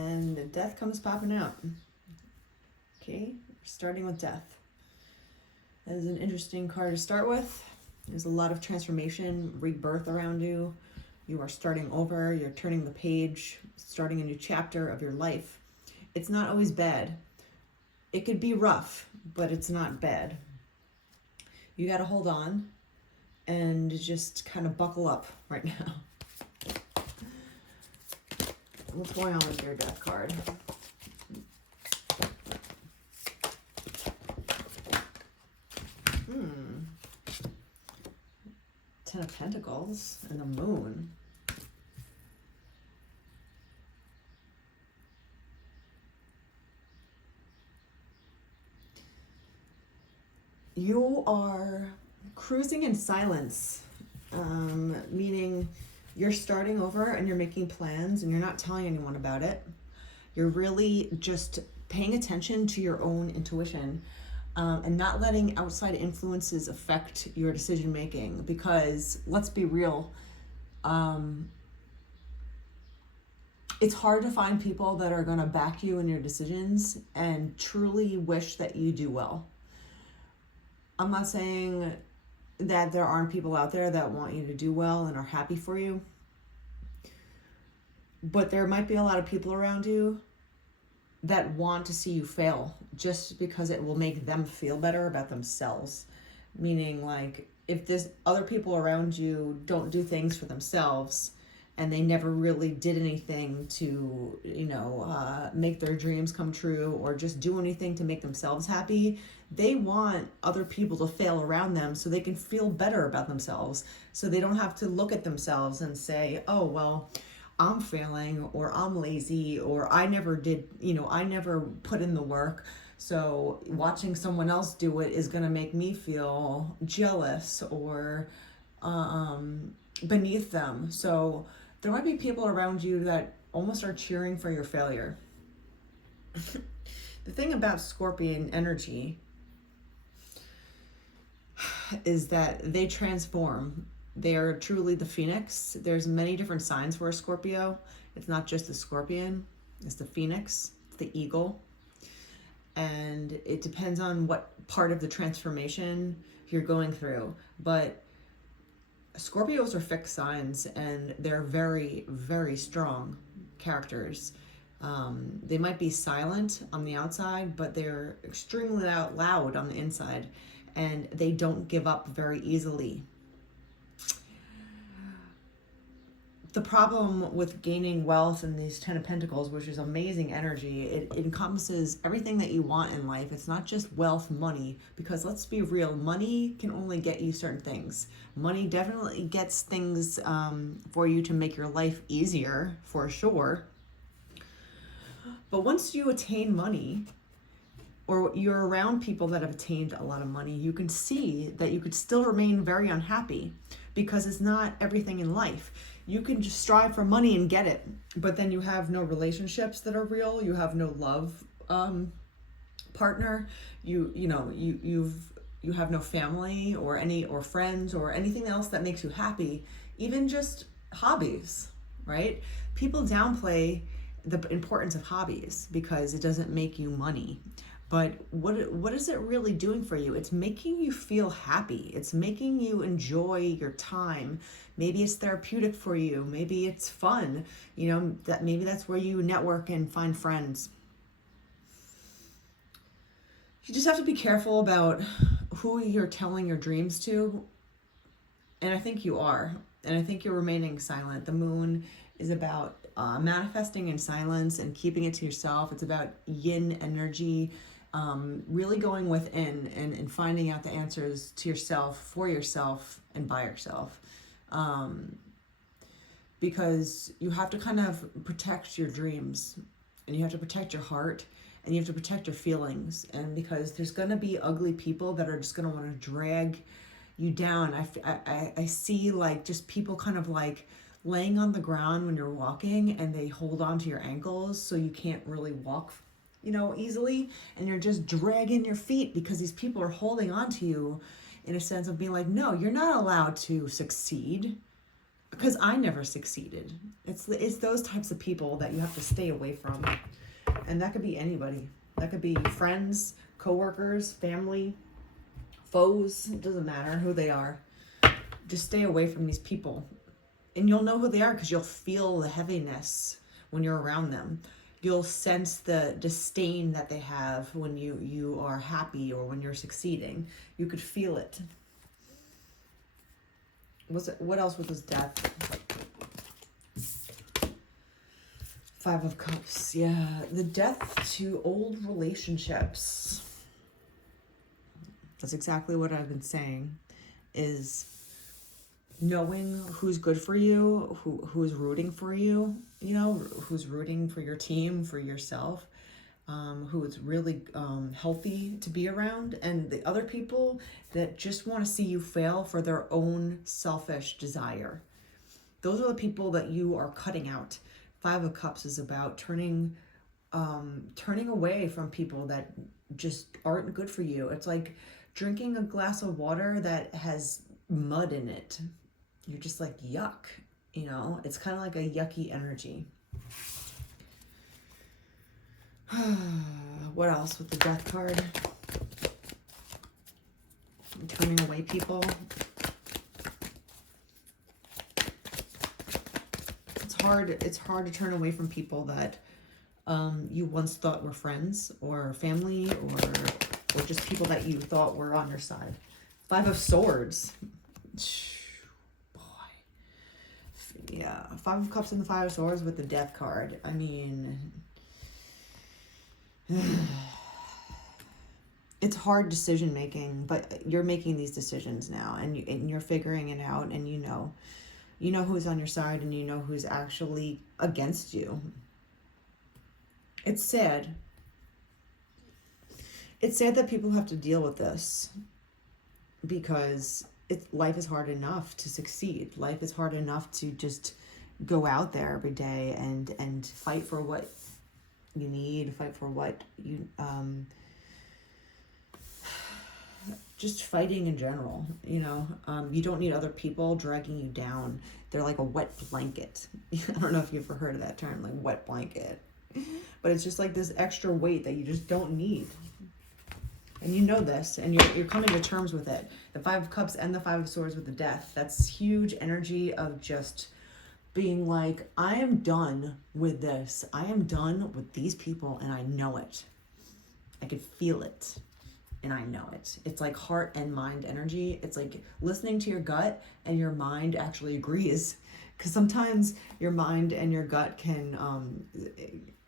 and death comes popping out. Okay, starting with death. That is an interesting card to start with. There's a lot of transformation, rebirth around you. You are starting over, you're turning the page, starting a new chapter of your life. It's not always bad. It could be rough, but it's not bad. You got to hold on and just kind of buckle up right now. What's going on with your death card? Ten of Pentacles and the Moon. You are cruising in silence, meaning you're starting over and you're making plans and you're not telling anyone about it. You're really just paying attention to your own intuition and not letting outside influences affect your decision making, because let's be real, it's hard to find people that are going to back you in your decisions and truly wish that you do well. I'm not saying that there aren't people out there that want you to do well and are happy for you, but there might be a lot of people around you that want to see you fail just because it will make them feel better about themselves. Meaning, like, if there's other people around you don't do things for themselves and they never really did anything to, make their dreams come true or just do anything to make themselves happy, they want other people to fail around them so they can feel better about themselves, so they don't have to look at themselves and say, oh, well, I'm failing, or I'm lazy, or I never did, I never put in the work. So watching someone else do it is going to make me feel jealous or beneath them. So there might be people around you that almost are cheering for your failure. The thing about Scorpion energy is that they transform. They are truly the phoenix. There's many different signs for a Scorpio. It's not just the scorpion, it's the phoenix, it's the eagle. And it depends on what part of the transformation you're going through. But Scorpios are fixed signs, and they're very, very strong characters. They might be silent on the outside, but they're extremely loud on the inside, and they don't give up very easily. The problem with gaining wealth in these Ten of Pentacles, which is amazing energy, it encompasses everything that you want in life. It's not just wealth, money, because let's be real, money can only get you certain things. Money definitely gets things for you to make your life easier, for sure. But once you attain money, or you're around people that have attained a lot of money, you can see that you could still remain very unhappy, because it's not everything in life. You can just strive for money and get it, but then you have no relationships that are real. You have no love partner. You have no family or friends or anything else that makes you happy. Even just hobbies, right? People downplay the importance of hobbies because it doesn't make you money. But what is it really doing for you? It's making you feel happy. It's making you enjoy your time. Maybe it's therapeutic for you. Maybe it's fun. That maybe that's where you network and find friends. You just have to be careful about who you're telling your dreams to. And I think you are. And I think you're remaining silent. The Moon is about manifesting in silence and keeping it to yourself. It's about yin energy. Really going within and finding out the answers to yourself, for yourself, and by yourself. Because you have to kind of protect your dreams, and you have to protect your heart, and you have to protect your feelings. And because there's going to be ugly people that are just going to want to drag you down. I see like just people kind of like laying on the ground when you're walking, and they hold on to your ankles so you can't really walk easily, and you're just dragging your feet because these people are holding on to you in a sense of being like, no, you're not allowed to succeed. because I never succeeded. It's those types of people that you have to stay away from. And that could be anybody. That could be friends, coworkers, family, foes. It doesn't matter who they are. Just stay away from these people. And you'll know who they are because you'll feel the heaviness when you're around them. You'll sense the disdain that they have when you are happy or when you're succeeding. You could feel it. What else was his death? Five of Cups. Yeah, the death to old relationships. That's exactly what I've been saying, is knowing who's good for you, who's rooting for you, you know, who's rooting for your team, for yourself, who is really healthy to be around, and the other people that just want to see you fail for their own selfish desire. Those are the people that you are cutting out. Five of Cups is about turning away from people that just aren't good for you. It's like drinking a glass of water that has mud in it. You're just like, yuck, you know? It's kind of like a yucky energy. What else with the Death card? Turning away people. It's hard to turn away from people that you once thought were friends or family or just people that you thought were on your side. Five of Swords. Boy. Yeah, Five of Cups and the Five of Swords with the Death card. I mean, it's hard decision making, but you're making these decisions now, and you're figuring it out, and you know who's on your side, and you know who's actually against you. It's sad. It's sad that people have to deal with this, because life is hard enough to succeed. Life is hard enough to just go out there every day and fight for what you need, fight for what you just fighting in general, you know. You don't need other people dragging you down. They're like a wet blanket. I don't know if you've ever heard of that term, like wet blanket. But it's just like this extra weight that you just don't need. And you know this, and you're coming to terms with it. The Five of Cups and the Five of Swords with the Death. That's huge energy of just being like, I am done with this. I am done with these people, and I know it. I could feel it, and I know it. It's like heart and mind energy. It's like listening to your gut, and your mind actually agrees. Because sometimes your mind and your gut can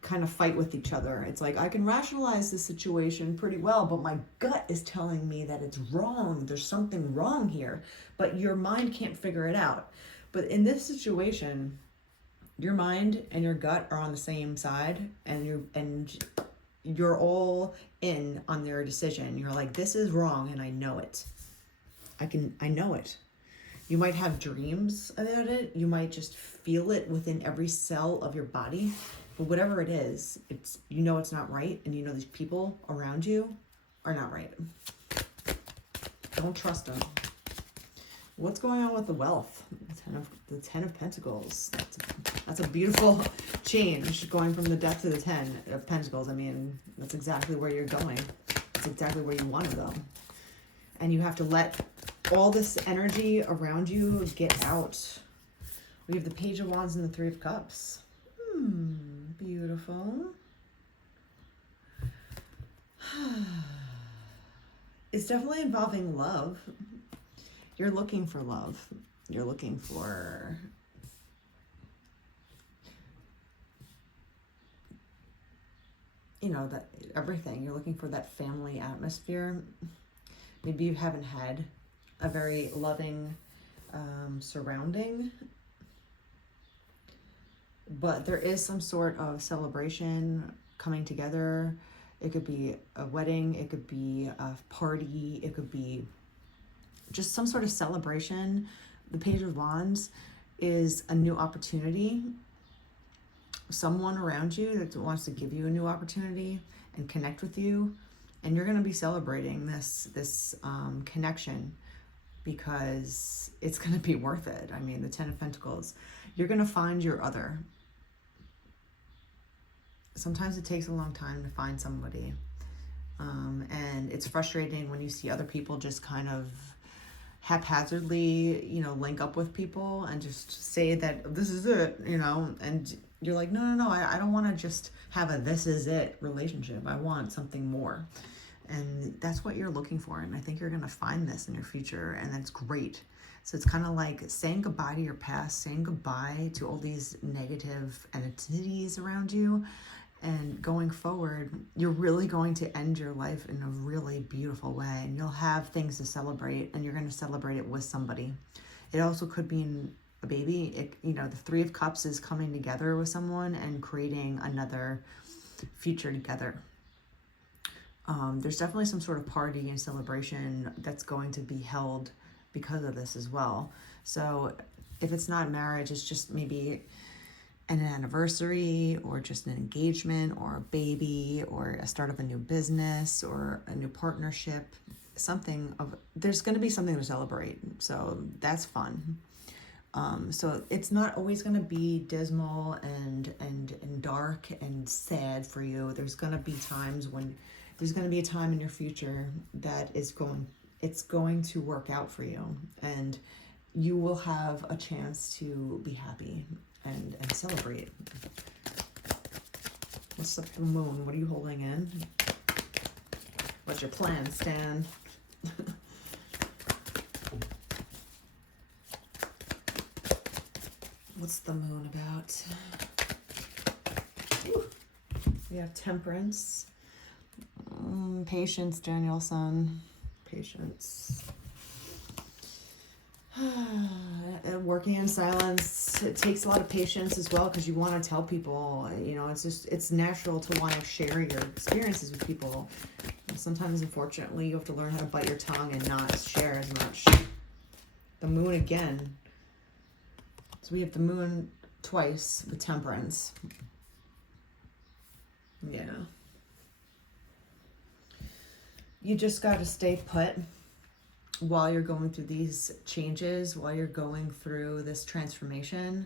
kind of fight with each other. It's like, I can rationalize this situation pretty well, but my gut is telling me that it's wrong. There's something wrong here, but your mind can't figure it out. But in this situation, your mind and your gut are on the same side, and you're all in on their decision. You're like, this is wrong, and I know it. I know it. You might have dreams about it. You might just feel it within every cell of your body. But whatever it is, it's not right, and you know these people around you are not right. Don't trust them. What's going on with the wealth? The Ten of Pentacles. That's a beautiful change, going from the Death to the Ten of Pentacles. I mean, that's exactly where you're going. That's exactly where you want to go. And you have to let all this energy around you get out. We have the Page of Wands and the Three of Cups. Beautiful. It's definitely involving love. You're looking for love. You're looking for that everything. You're looking for that family atmosphere. Maybe you haven't had a very loving surrounding, but there is some sort of celebration coming together. It could be a wedding, it could be a party, it could be just some sort of celebration. The Page of Wands is a new opportunity. Someone around you that wants to give you a new opportunity and connect with you, and you're going to be celebrating this connection, because it's going to be worth it. I mean, the Ten of Pentacles, you're going to find your other. Sometimes it takes a long time to find somebody. And it's frustrating when you see other people just kind of haphazardly, link up with people and just say that this is it, and you're like, no, I don't want to just have a this is it relationship. I want something more. And that's what you're looking for. And I think you're going to find this in your future, and that's great. So it's kind of like saying goodbye to your past, saying goodbye to all these negative entities around you. And going forward, you're really going to end your life in a really beautiful way. And you'll have things to celebrate, and you're going to celebrate it with somebody. It also could be a baby. The Three of Cups is coming together with someone and creating another future together. There's definitely some sort of party and celebration that's going to be held because of this as well. So if it's not marriage, it's just maybe an anniversary, or just an engagement, or a baby, or a start of a new business, or a new partnership. There's going to be something to celebrate. So that's fun. So it's not always going to be dismal and dark and sad for you. There's going to be times when there's going to be a time in your future that it's going to work out for you, and you will have a chance to be happy and celebrate. What's up, the moon? What are you holding in? What's your plan, Stan? What's the moon about? Ooh. We have Temperance. Patience, Danielson. Patience. Working in silence, it takes a lot of patience as well, because you want to tell people, it's natural to want to share your experiences with people. And sometimes, unfortunately, you have to learn how to bite your tongue and not share as much. The moon again. So we have the moon twice with Temperance. Yeah. You just got to stay put while you're going through these changes, while you're going through this transformation,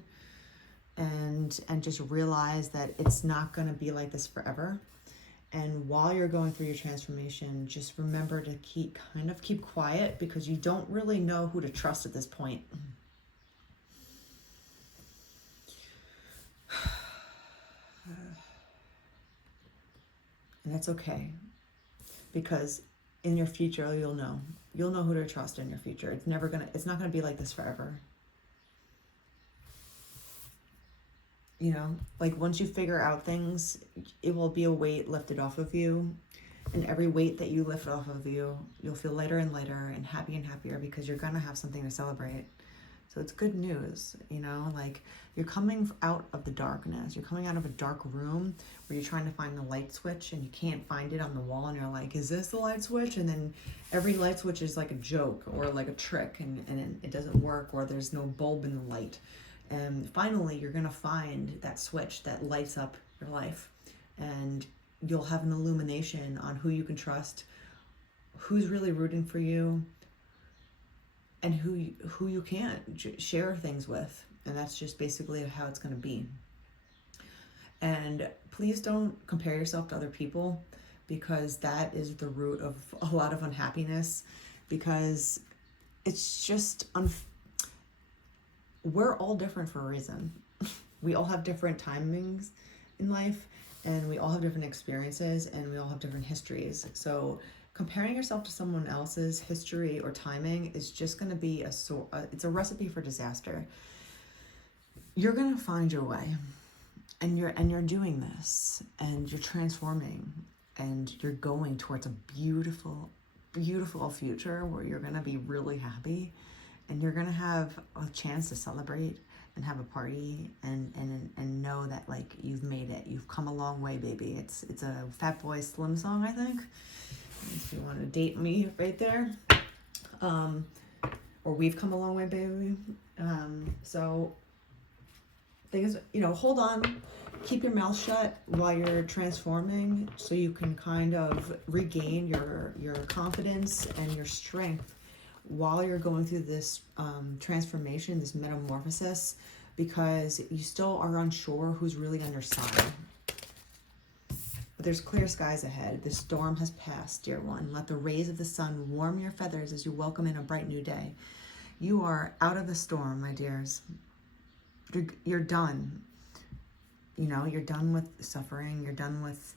and just realize that it's not going to be like this forever. And while you're going through your transformation, just remember to keep quiet, because you don't really know who to trust at this point. And that's okay, because in your future, you'll know who to trust in your future. It's not gonna be like this forever. Like once you figure out things, it will be a weight lifted off of you. And every weight that you lift off of you, you'll feel lighter and lighter and happier, because you're gonna have something to celebrate. So it's good news, like you're coming out of the darkness. You're coming out of a dark room where you're trying to find the light switch and you can't find it on the wall, and you're like, is this the light switch? And then every light switch is like a joke or like a trick, and it doesn't work, or there's no bulb in the light. And finally, you're going to find that switch that lights up your life, and you'll have an illumination on who you can trust, who's really rooting for you, and who you can't share things with. And that's just basically how it's going to be. And please don't compare yourself to other people, because that is the root of a lot of unhappiness, because it's just we're all different for a reason. We all have different timings in life, and we all have different experiences, and we all have different histories. So comparing yourself to someone else's history or timing is just going to be it's a recipe for disaster. You're going to find your way, and you're doing this, and you're transforming, and you're going towards a beautiful, beautiful future where you're going to be really happy, and you're going to have a chance to celebrate and have a party and know that like you've made it. You've come a long way, baby. It's a Fatboy Slim song, I think. If you want to date me right there. Or we've come a long way, baby. So things, hold on, keep your mouth shut while you're transforming, so you can kind of regain your confidence and your strength while you're going through this transformation, this metamorphosis, because you still are unsure who's really on your side. But there's clear skies ahead. The storm has passed, dear one. Let the rays of the sun warm your feathers as you welcome in a bright new day. You are out of the storm, my dears. You're done. You know, you're done with suffering. You're done with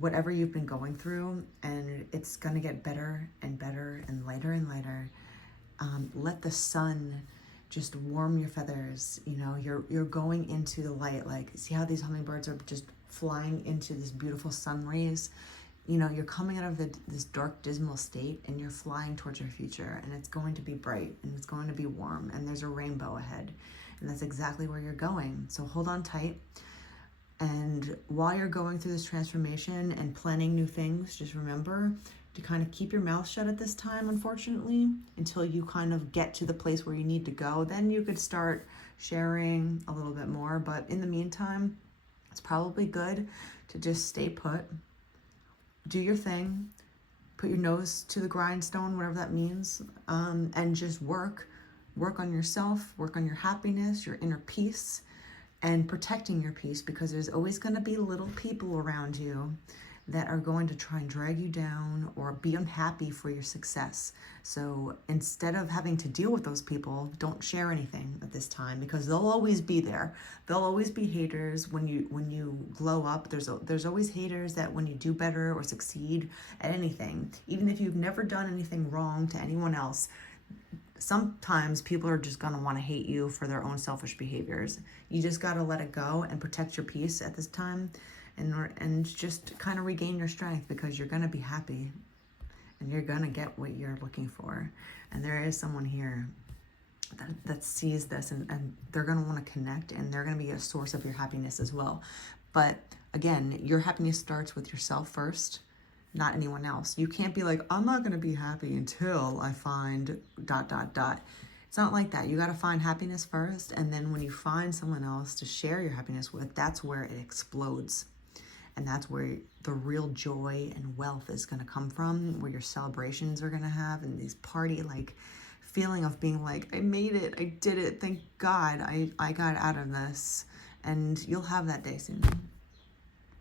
whatever you've been going through, and it's going to get better and better and lighter and lighter. Let the sun just warm your feathers. You know, you're going into the light. Like, see how these hummingbirds are just flying into this beautiful sun rays? You know, you're coming out of this dark, dismal state, and you're flying towards your future, and it's going to be bright, and it's going to be warm, and there's a rainbow ahead, and that's exactly where you're going. So hold on tight. And while you're going through this transformation and planning new things, just remember to kind of keep your mouth shut at this time, unfortunately, until you kind of get to the place where you need to go. Then you could start sharing a little bit more. But in the meantime, it's probably good to just stay put, do your thing, put your nose to the grindstone, whatever that means, and just work on yourself, work on your happiness, your inner peace, and protecting your peace, because there's always going to be little people around you that are going to try and drag you down or be unhappy for your success. So instead of having to deal with those people, don't share anything at this time, because they'll always be there. There'll always be haters when you glow up. There's always haters that when you do better or succeed at anything, even if you've never done anything wrong to anyone else, sometimes people are just going to want to hate you for their own selfish behaviors. You just got to let it go and protect your peace at this time, and just kind of regain your strength, because you're going to be happy and you're going to get what you're looking for. And there is someone here that sees this, and they're going to want to connect, and they're going to be a source of your happiness as well. But again, your happiness starts with yourself first, not anyone else. You can't be like, I'm not going to be happy until I find ... It's not like that. You got to find happiness first, and then when you find someone else to share your happiness with, that's where it explodes. And that's where the real joy and wealth is going to come from, where your celebrations are going to have, and these party like feeling of being like, I made it, I did it, thank God I got out of this. And you'll have that day soon.